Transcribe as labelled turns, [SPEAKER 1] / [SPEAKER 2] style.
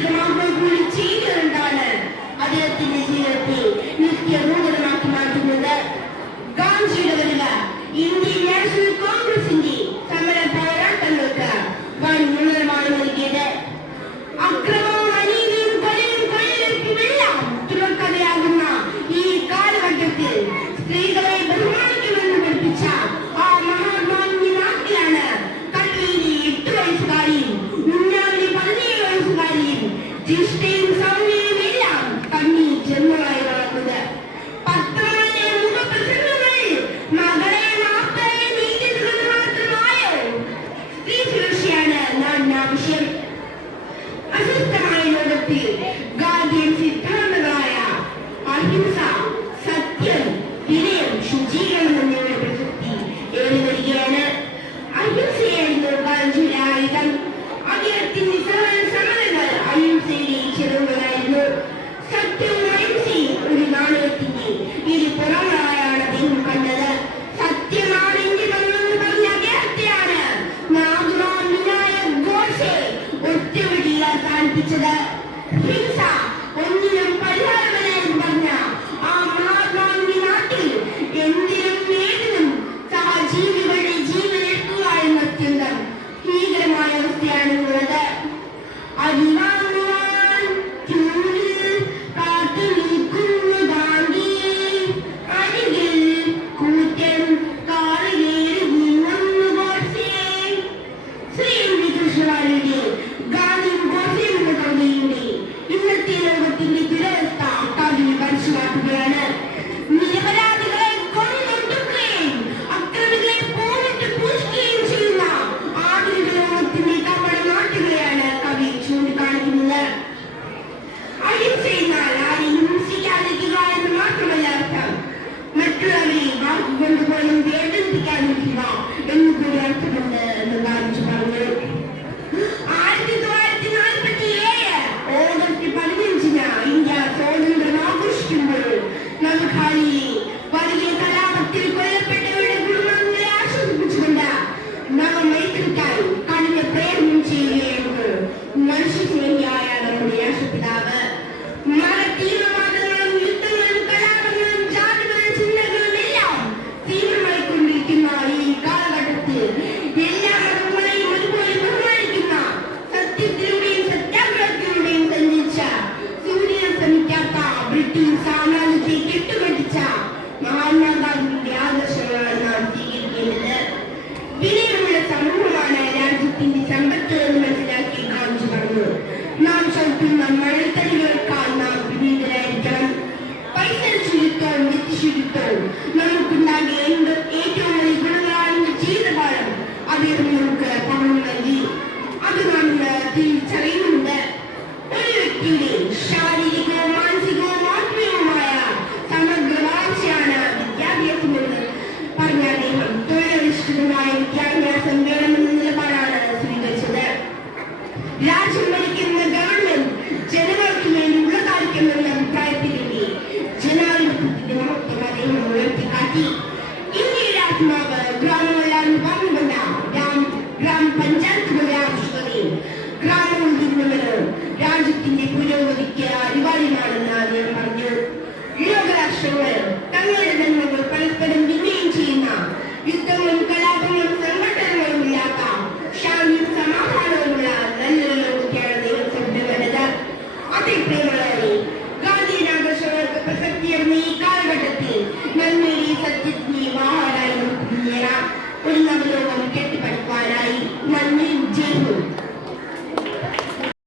[SPEAKER 1] அதிகமாக குளிச்சி இருந்தான அதயத்தின் ஜீவத்தை நித்திய நூதனமாக்கி மாற்றுமுத காஞ்சியில இந்திய நேஷனல் കാണിപ്പിച്ചത് சுழஞ்சாயாடக்கூடிய சுப்பிடாவை ജനങ്ങൾക്കുമേൽ ഉള്ളതായിരിക്കുന്ന പുരോഗതിക്ക് അനിവാര്യമാണെന്ന് ഞാൻ പറഞ്ഞു ലോകരാഷ്ട്രങ്ങൾ തങ്ങളുടെ പരസ്പരം